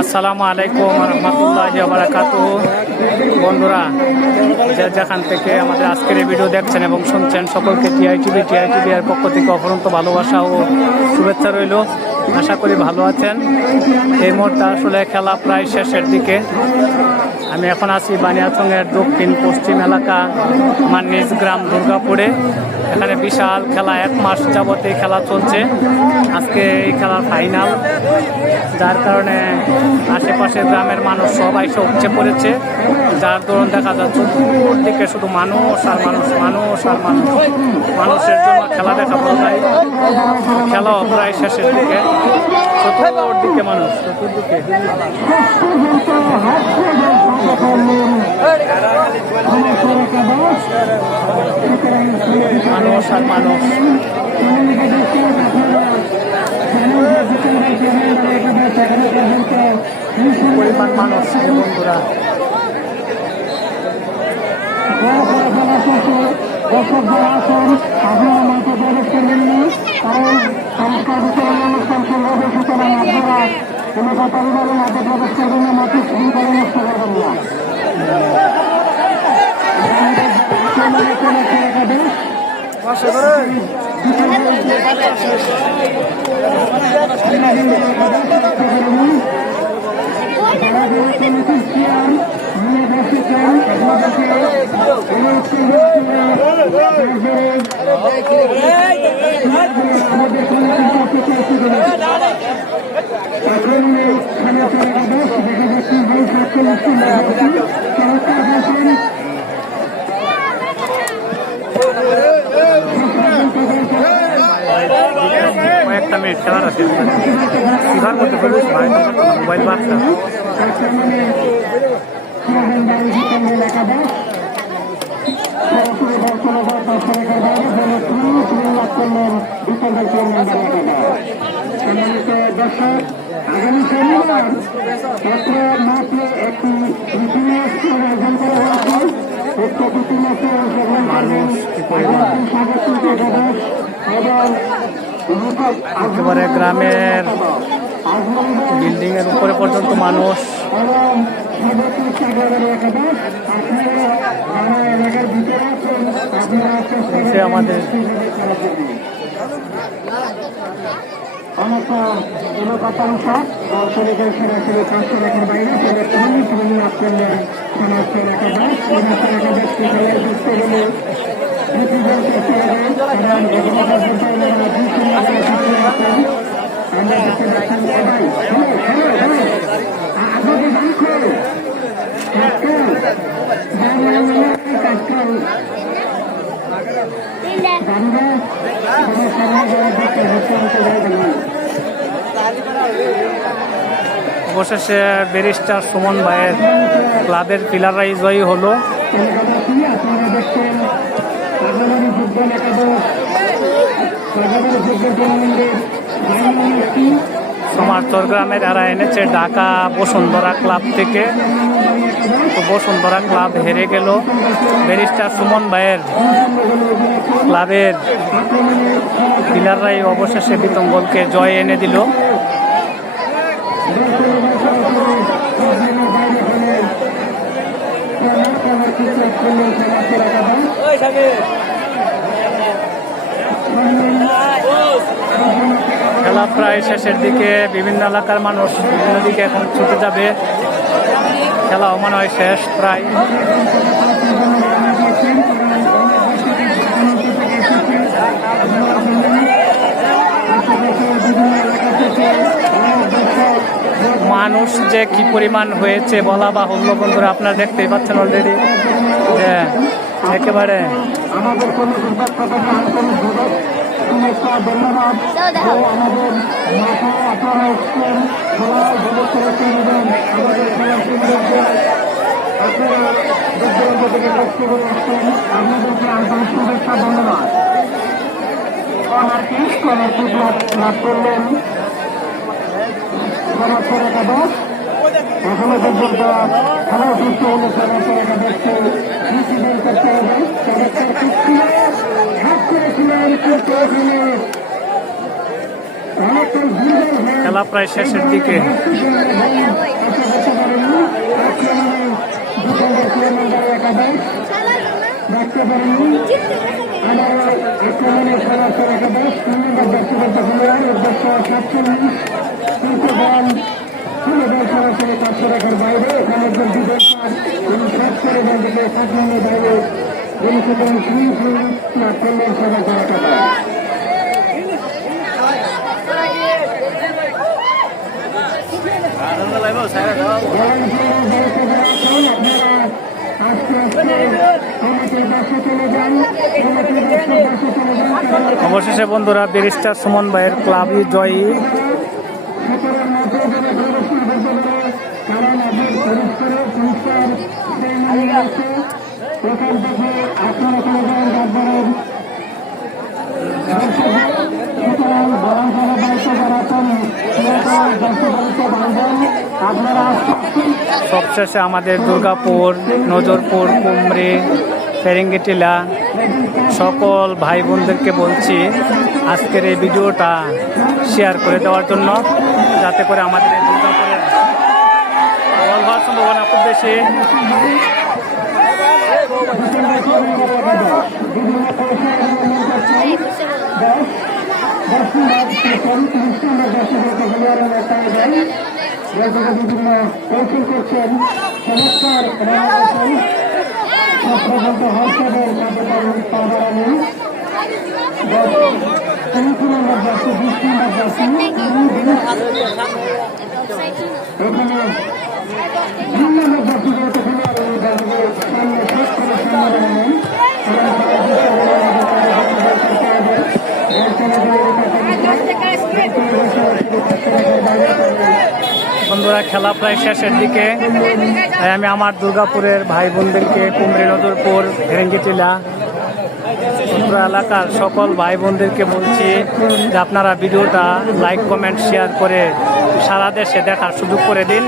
আসসালামু আলাইকুম রহমতুল্লাহি ওয়া বারাকাতুহু। বন্ধুরা, যে যেখান থেকে আমাদের আজকের এই ভিডিও দেখছেন এবং শুনছেন, সকলকে টিআইটিভি এর পক্ষ থেকে অফুরন্ত ভালোবাসা ও শুভেচ্ছা রইল। আশা করি ভালো আছেন। এই মুহূর্তে আসলে খেলা প্রায় শেষের দিকে। আমি এখন আছি বানিয়াচংয়ের দক্ষিণ পশ্চিম এলাকা, আমার নিজ গ্রাম দুর্গাপুরে। এখানে বিশাল খেলা, 1 মাস যাবত এই খেলা চলছে। আজকে এই খেলার ফাইনাল, যার কারণে আশেপাশের গ্রামের মানুষ সবাই এসে উপচে পড়েছে। যার দরুন দেখা যাচ্ছে দিকে শুধু মানুষ আর মানুষ, মানুষ আর মানুষ। মানুষের জন্য খেলা দেখা বড় যায়। খেলাও প্রায় শেষের দিকে, চতুর্দিকে মানুষ, চতুর্দিকে মানুষ আর মানুষ। পরিমাণ মানুষ বন্ধুরা। দর্শক যারা আছেন আপনারা মঞ্চে প্রবেশ করবেন না, কারণ সংস্কার বিতরণ অনুষ্ঠান শুরু হবে, সুতরাং আপনারা কোনো পরিবারের হাতে প্রবেশ করবেন না, মাঠে শৃঙ্খলা নষ্ট করবেন না। কয়েকটা মিনিট খেলার আছে, সিভার করতে পারবে ভাই, মোবাইল বাচ্চা দর্শক, আগামী শনিবার মাত্র একটি আয়োজন করা হয়েছে। একেবারে গ্রামের বিল্ডিং এর উপরে পর্যন্ত মানুষ। আমাদের অনেকটা শতাংশ দর্শকের সরাসরি 500 টাকার বাইরে লাভ করলেন সমস্ত অবশেষে ব্যারিস্টার সুমন ভাইয়ের ক্লাবের পিলাররাই জয়ী হলো। সমার্থর গ্রামের এরা এনেছে ঢাকা বসুন্ধরা ক্লাব থেকে। তো বসুন্ধরা ক্লাব হেরে গেল। ব্যারিস্টার সুমন ভাইয়ের ক্লাবের পিলাররাই অবশেষে বিতঙ্গলকে জয় এনে দিল। খেলা প্রায় শেষের দিকে। বিভিন্ন এলাকার মানুষ বিভিন্ন দিকে এখন ছুটে যাবে। খেলাও মনে হয় শেষ প্রায়। মানুষ যে কি পরিমাণ হয়েছে বলা বাহুল্য বন্ধুরা, আপনারা দেখতেই পাচ্ছেন অলরেডি। একেবারে এখনো পর্যন্ত খেলা সুস্থ অনুষ্ঠান খেলা প্রায় শেষের দিকে। একাদশ দেখতে পারেনি আবারও আক্রমণের সদস্য একাদশ 3 নম্বর ব্যক্তিগত খেলোয়াড় উদ্দেশ্য 47 তৃতীয় বল সরাসরি 500 রেখার বাইরে এখানে একজন ডিফেন্সার তিনি শট করে দেন দিকে 7 নম্বর বাইরে তিনি সুতরাং ফ্রি করলেন সদস্য একাদশ অবশেষে বন্ধুরা ব্যারিস্টার সুমন ভাইয়ের ক্লাবই জয়ী। সবশেষে আমাদের দুর্গাপুর, নজরপুর, কুমরি, ফেরেঙ্গিটিলা সকল ভাই বোনদেরকে বলছি আজকের এই ভিডিওটা শেয়ার করে দেওয়ার জন্য, যাতে করে আমাদের এই দুর্গাপুরের বল হওয়ার সম্ভাবনা খুব বেশি। বিভিন্ন কৌশল করছেন চমৎকার হর্ষদের বাড়ানো 3 নম্বর জার্সি 20 নম্বর জার্সি এখানে 2 নম্বর জার্সি যেহেতু সামনে শেষ করে সামনে বন্ধুরা খেলা প্রায় শেষের দিকে, তাই আমি আমার দুর্গাপুরের ভাই বোনদেরকে, কুমরি, নজরপুর, ফেরেঙ্গিটিলা এলাকার সকল ভাই বোনদেরকে বলছি যে আপনারা ভিডিওটা লাইক, কমেন্ট, শেয়ার করে সারা দেশে দেখার সুযোগ করে দিন।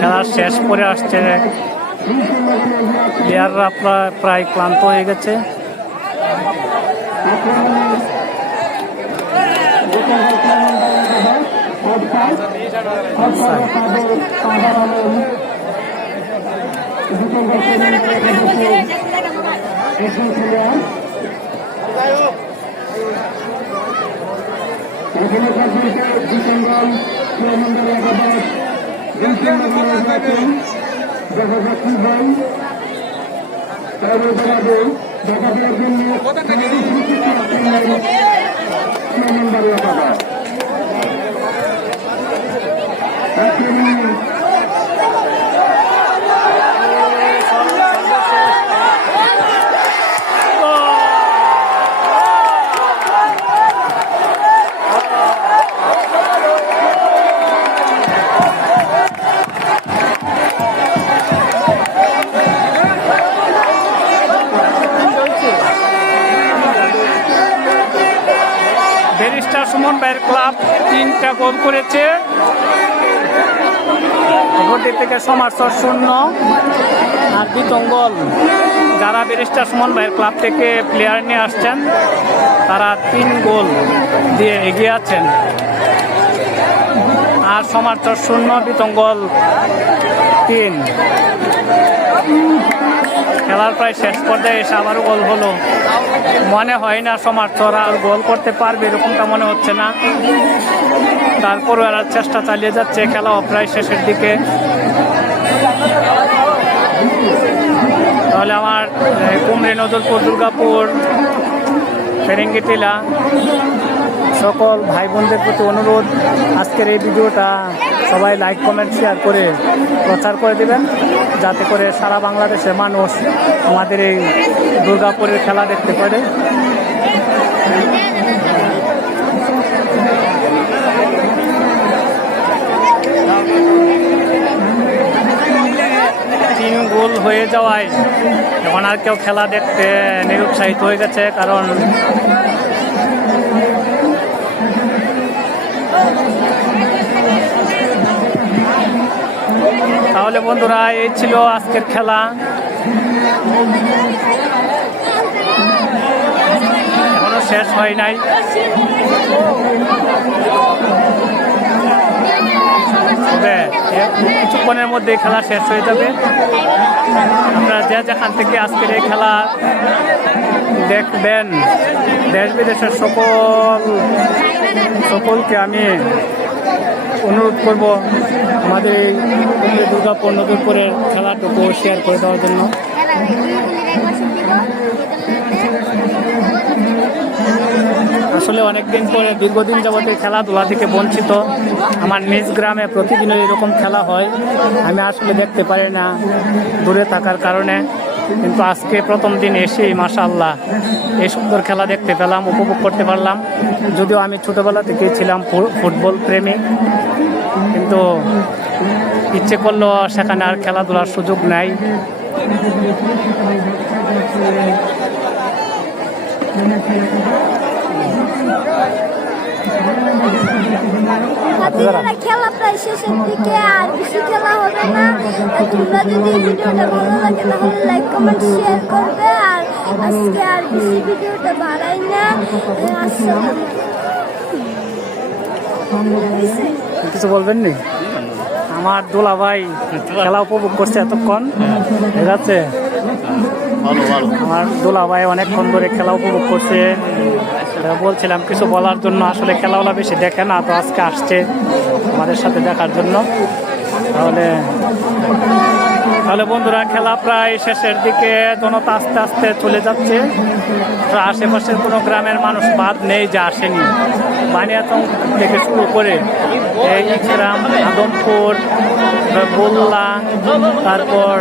খেলার শেষ পরে আসছে, প্লেয়াররা প্রায় ক্লান্ত হয়ে গেছে। ব্যারিস্টার সুমন ভাইয়ের ক্লাব 3টা গোল করেছে, অপরদিক থেকে সমার্সর 0 আর বিতঙ্গল। যারা ব্যারিস্টার সুমন ভাইয়ের ক্লাব থেকে প্লেয়ার নিয়ে আসছেন তারা 3 গোল দিয়ে এগিয়ে আছেন, আর সমার্সর 0, বিতঙ্গল 3। খেলার প্রায় শেষ পর্যায়ে এসে আবারও গোল হলো। মনে হয় না সমার্থরা আর গোল করতে পারবে, এরকমটা মনে হচ্ছে না। তারপরও এরা চেষ্টা চালিয়ে যাচ্ছে, খেলাও প্রায় শেষের দিকে। তাহলে আমার কুমরি, নজরপুর, দুর্গাপুর, ফেরেঙ্গিটিলা সকল ভাই বোনদের প্রতি অনুরোধ, আজকের এই ভিডিওটা সবাই লাইক, কমেন্ট, শেয়ার করে প্রচার করে দেবেন, যাতে করে সারা বাংলাদেশের মানুষ আমাদের এই দুর্গাপুরের খেলা দেখতে পারে। তিন গোল হয়ে যাওয়ায় এখন আর কেউ খেলা দেখতে নিরুৎসাহিত হয়ে গেছে, কারণ তাহলে বন্ধুরা এই ছিল আজকের খেলা। এখনো শেষ হয় নাই। তবে কিছুক্ষণের মধ্যে খেলা শেষ হয়ে যাবে। আপনারা যে যেখান থেকে আজকের এই খেলা দেখবেন, দেশ বিদেশের সকলকে আমি অনুরোধ করব আমাদের এই দুর্গাপুর নদীপুরের খেলাটুকু শেয়ার করে দেওয়ার জন্য। আসলে অনেকদিন পরে দীর্ঘদিন যাবত এই খেলাধুলা থেকে বঞ্চিত। আমার নিজ গ্রামে প্রতিদিন এরকম খেলা হয়, আমি আসলে দেখতে পারি না দূরে থাকার কারণে, কিন্তু আজকে প্রথম দিন এসেই মাশাআল্লাহ এই সুন্দর খেলা দেখতে পেলাম, উপভোগ করতে পারলাম। যদিও আমি ছোটোবেলা থেকেই ছিলাম ফুটবল প্রেমী, কিন্তু ইচ্ছে করলেও সেখানে আর খেলাধুলার সুযোগ নাই। খেলা প্রায় শেষের দিকে, আর বেশি খেলা হবে না। তোমরা যদি ভিডিওটা ভালো লাগে তাহলে লাইক কমেন্ট শেয়ার করবে, আর আজকে আর বেশি ভিডিওটা বাড়াই না। কিছু বলবেন নি? আমার দোলা ভাই খেলা উপভোগ করছে এতক্ষণ, ঠিক আছে? আমার দোলা ভাই অনেকক্ষণ ধরে খেলা উপভোগ করছে। বলছিলাম কিছু বলার জন্য, আসলে খেলাওয়ালা বেশি দেখে না, তো আজকে আসছে আমাদের সাথে দেখার জন্য। তাহলে বন্ধুরা খেলা প্রায় শেষের দিকে, জনতা আস্তে আস্তে চলে যাচ্ছে। আশেপাশের কোনো গ্রামের মানুষ বাদ নেই যে আসেনি। বানিয়াচং থেকে শুরু করে এই গ্রাম, আদমপুর, বল্লা, তারপর